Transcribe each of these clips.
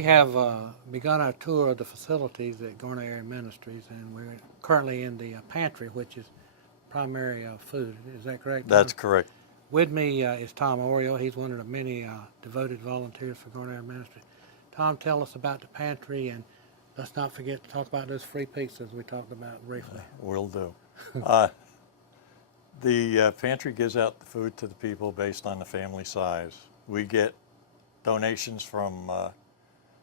We have begun our tour of the facilities at Garner Area Ministries, and we're currently in the pantry, which is primary food. Is that correct, Tom? That's correct. With me is Tom Oriole. He's one of the many devoted volunteers for Garner Area Ministries. Tom, tell us about the pantry, and let's not forget to talk about those free pizzas we talked about briefly. Will do. The pantry gives out the food to the people based on the family size. We get donations from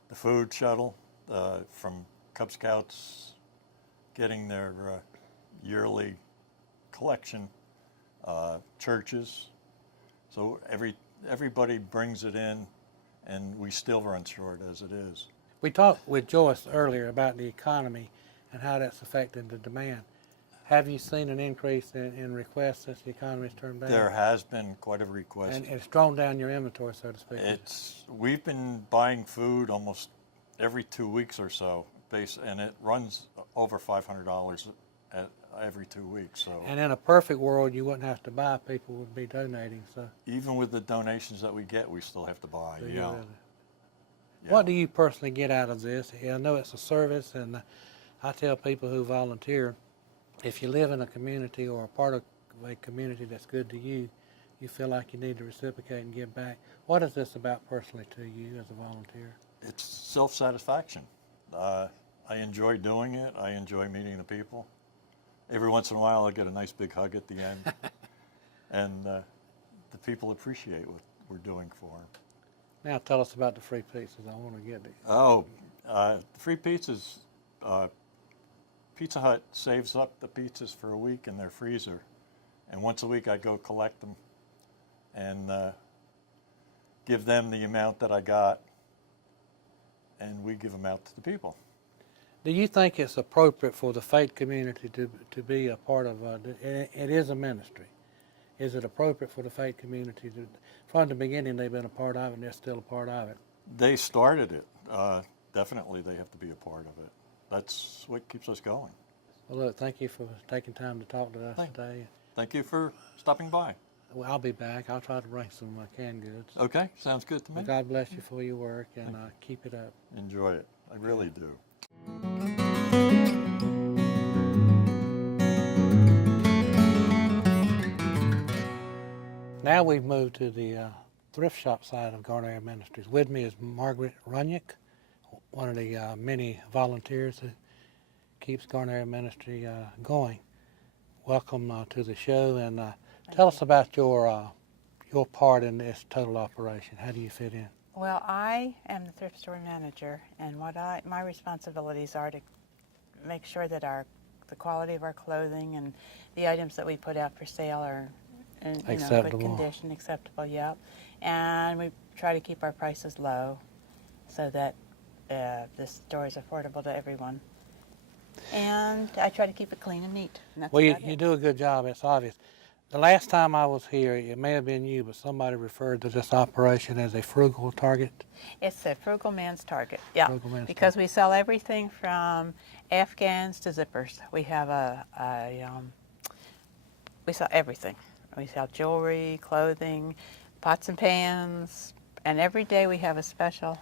the food shuttle, from Cub Scouts getting their yearly collection, churches. So everybody brings it in, and we still run short as it is. We talked with Joyce earlier about the economy and how that's affected the demand. Have you seen an increase in requests since the economy's turned bad? There has been quite a request. And it's drawn down your inventory, so to speak. We've been buying food almost every 2 weeks or so, and it runs over $500 every 2 weeks. So. And in a perfect world, you wouldn't have to buy; people would be donating. So even with the donations that we get, we still have to buy. really? Yeah. What do you personally get out of this? I know it's a service, and I tell people who volunteer, if you live in a community or a part of a community that's good to you, you feel like you need to reciprocate and give back. What is this about personally to you as a volunteer? It's self-satisfaction. I enjoy doing it. I enjoy meeting the people. Every once in a while, I get a nice big hug at the end, and the people appreciate what we're doing for them. Now tell us about the free pizzas. I want to get it. Oh, free pizzas. Pizza Hut saves up the pizzas for a week in their freezer, and once a week I go collect them and give them the amount that I got, and we give them out to the people. Do you think it's appropriate for the faith community to be a part of it is a ministry? Is it appropriate for the faith community to, from the beginning they've been a part of it and they're still a part of it? They started it. Definitely they have to be a part of it. That's what keeps us going. Well, look, thank you for taking time to talk to us today. Thank you for stopping by. Well, I'll be back. I'll try to bring some canned goods. Okay, sounds good to me. Well, God bless you for your work, and keep it up. Enjoy it. I really do. Now we've moved to the thrift shop side of Garner Area Ministries. With me is Margaret Runyick, one of the many volunteers who keeps Garner Area Ministry going. Welcome to the show, and tell us about your part in this total operation. How do you fit in? Well, I am the thrift store manager, and my responsibilities are to make sure that the quality of our clothing and the items that we put out for sale are in good condition, acceptable, yep. And we try to keep our prices low so that the store is affordable to everyone. And I try to keep it clean and neat. And well, you do a good job, it's obvious. The last time I was here, it may have been you, but somebody referred to this operation as a frugal target. It's a frugal man's target, yeah. Because we sell everything from Afghans to zippers. We have we sell everything. We sell jewelry, clothing, pots and pans, and every day we have a special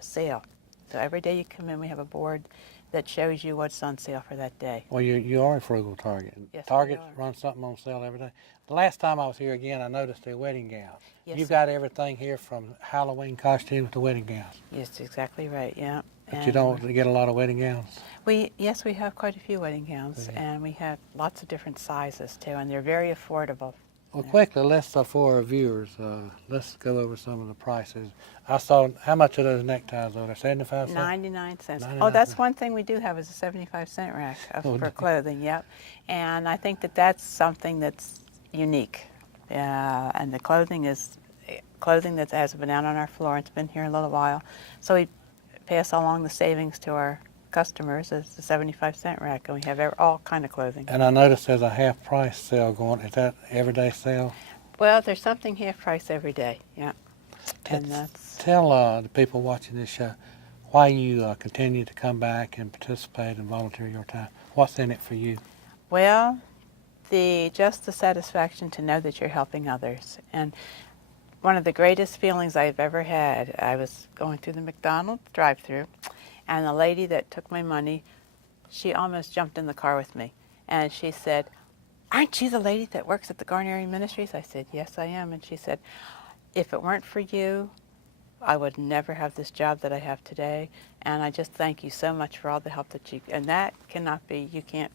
sale. So every day you come in, we have a board that shows you what's on sale for that day. Well, you are a frugal Target. Yes, Target runs something on sale every day. The last time I was here again, I noticed their wedding gowns. Yes, You've got everything here from Halloween costumes to wedding gowns. Yes, exactly right, yeah. But and you don't get a lot of wedding gowns? Yes, we have quite a few wedding gowns, and we have lots of different sizes too, and they're very affordable. Well, quickly, let's for our viewers, let's go over some of the prices. I saw, how much are those neckties over there? 75 cents? 99 cents. 99 Oh, that's cents. one thing we do have is a 75-cent rack for Okay. clothing, yep. And I think that's something that's unique. And the clothing is clothing that has been out on our floor. It's been here a little while. So we pass along the savings to our customers as the 75-cent rack, and we have all kind of clothing. And I noticed there's a half-price sale going. Is that everyday sale? Well, there's something half price every day, yeah. And that's... Tell the people watching this show why you continue to come back and participate and volunteer your time. What's in it for you? Well, just the satisfaction to know that you're helping others. And one of the greatest feelings I've ever had. I was going through the McDonald's drive-thru, and the lady that took my money, she almost jumped in the car with me. And she said, "Aren't you the lady that works at the Garden Area Ministries?" I said, "Yes, I am." And she said, "If it weren't for you, I would never have this job that I have today. And I just thank you so much for all the help that you," and that cannot be, you can't,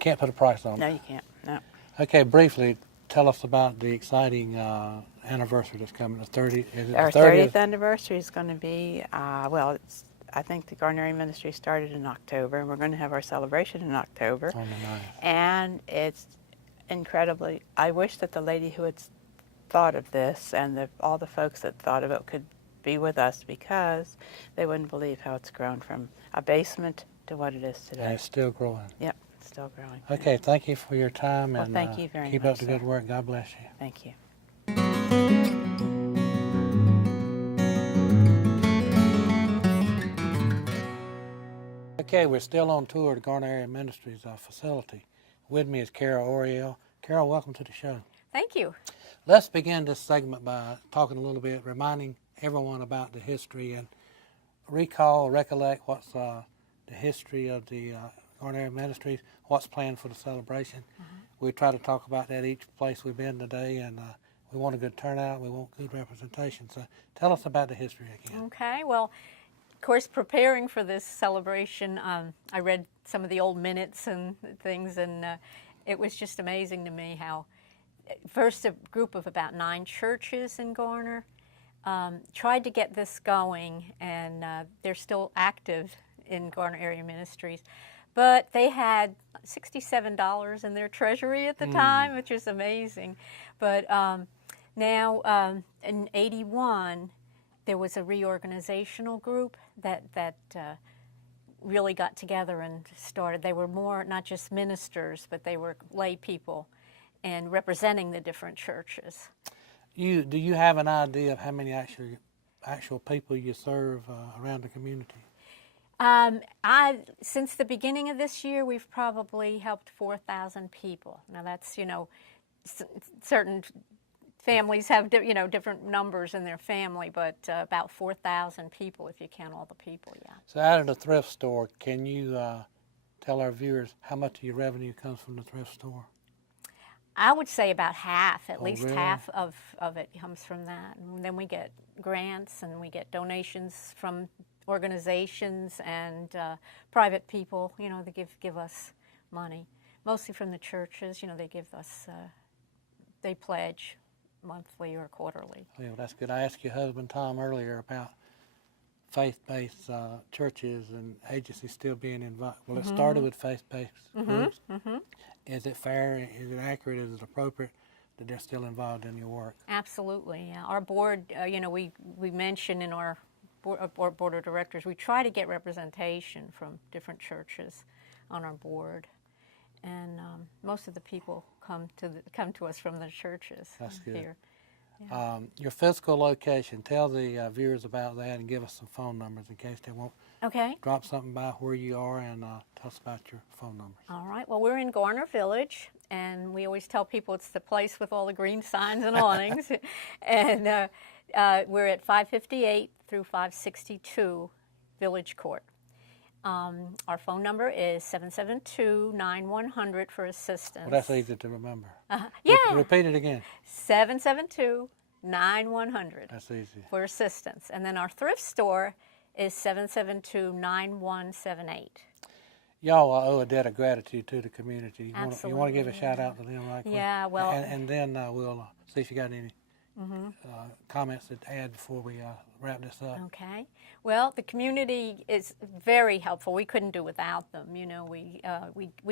Can't put a price on it. no, you can't, no. Okay, briefly, tell us about the exciting anniversary that's coming. The 30th. Is it Our the 30th? 30th anniversary is going to be, well, I think the Garden Area Ministry started in October, and we're going to have our celebration in October. On the 9th. And it's incredibly, I wish that the lady who had thought of this and all the folks that thought of it could be with us, because they wouldn't believe how it's grown from a basement to what it is today. And it's still growing. Yep, it's still growing. Okay, thank you for your time. Well, and thank you very keep much, up the good sir. work. God bless you. Thank you. Okay, we're still on tour at the Garden Area Ministries facility. With me is Carol Oriel. Carol, welcome to the show. Thank you. Let's begin this segment by talking a little bit, reminding everyone about the history and recollect what's the history of the Garden Area Ministries, what's planned for the celebration. We try to talk about that each place we've been today, and we want a good turnout, we want good representation. So tell us about the history again. Okay, well, of course, preparing for this celebration, I read some of the old minutes and things, and it was just amazing to me how first a group of about 9 churches in Garner tried to get this going, and they're still active in Garner Area Ministries. But they had $67 in their treasury at the time, which is amazing. But now in '81, there was a reorganizational group that really got together and started. They were more not just ministers, but they were lay people and representing the different churches. Do you have an idea of how many actual people you serve around the community? Since the beginning of this year, we've probably helped 4,000 people. Now that's, certain families have, different numbers in their family, but about 4,000 people if you count all the people, yeah. So out of the thrift store, can you tell our viewers how much of your revenue comes from the thrift store? I would say about half, at least really? half of it comes from that. And then we get grants and we get donations from organizations and private people, they give us money. Mostly from the churches, they give us, they pledge monthly or quarterly. Yeah, well, that's good. I asked your husband, Tom, earlier about faith-based churches and agencies still being involved. Well, it started with faith-based groups. Is it fair? Is it accurate? Is it appropriate that they're still involved in your work? Absolutely, yeah. Our board, we mention in our board of directors, we try to get representation from different churches on our board, and most of the people come to us from the churches. That's good. Here. Your physical location, tell the viewers about that and give us some phone numbers in case they won't Okay. drop something by where you are, and tell us about your phone numbers. All right. Well, we're in Garner Village, and we always tell people it's the place with all the green signs and awnings. And we're at 558 through 562 Village Court. Our phone number is 772-9100 for assistance. Well, that's easy to remember. Yeah. Repeat it again. 772-9100 That's easy. for assistance. And then our thrift store is 772-9178. Y'all owe a debt of gratitude to the community. You want to Absolutely, give a shout out to them right quick? Yeah, well- And then we'll see if you got any comments to add before we wrap this up. Okay. Well, the community is very helpful. We couldn't do without them. We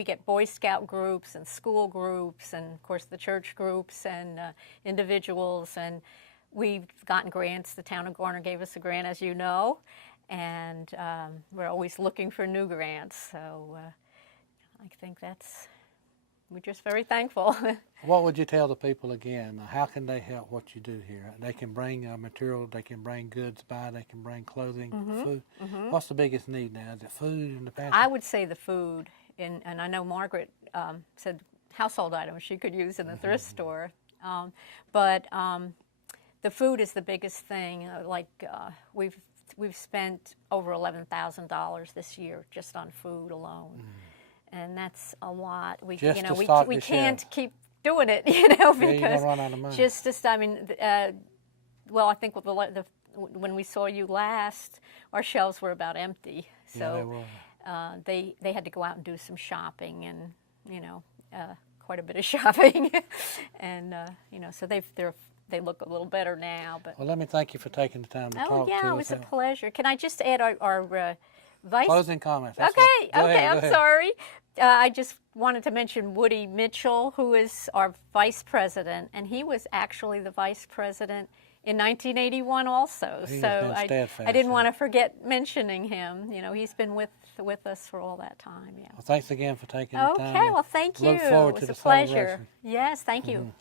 get Boy Scout groups and school groups, and of course the church groups and individuals, and we've gotten grants. The town of Garner gave us a grant, as you know, and we're always looking for new grants. So I think we're just very thankful. What would you tell the people again? How can they help what you do here? They can bring material, they can bring goods by, they can bring clothing, food. What's the biggest need now? Is it food in the pantry? I would say the food, and I know Margaret said household items she could use in the thrift store, but the food is the biggest thing. We've spent over $11,000 this year just on food alone, and that's a lot. We Just you to know we stock we the can't shelves. keep doing it, you know, Yeah, you because don't run out of money. just to I mean, well, I think with when we saw you last, our shelves were about empty. Yeah, they So were. they had to go out and do some shopping, and you know, quite a bit of shopping, and you know, so they look a little better now. But Well, let me thank you for taking the time to talk oh to yeah, us. it was a pleasure. Can I just add our vice? Closing comments. That's Okay, what- go okay, ahead, go I'm ahead. sorry. I just wanted to mention Woody Mitchell, who is our vice president, and he was actually the vice president in 1981 also. He has So been I steadfast, didn't yeah. want to forget mentioning him. You know, he's been with us for all that time. Yeah. Well, thanks again for taking the time. Okay, well, thank you. Look forward It to was the a pleasure. celebration. Yes, thank you.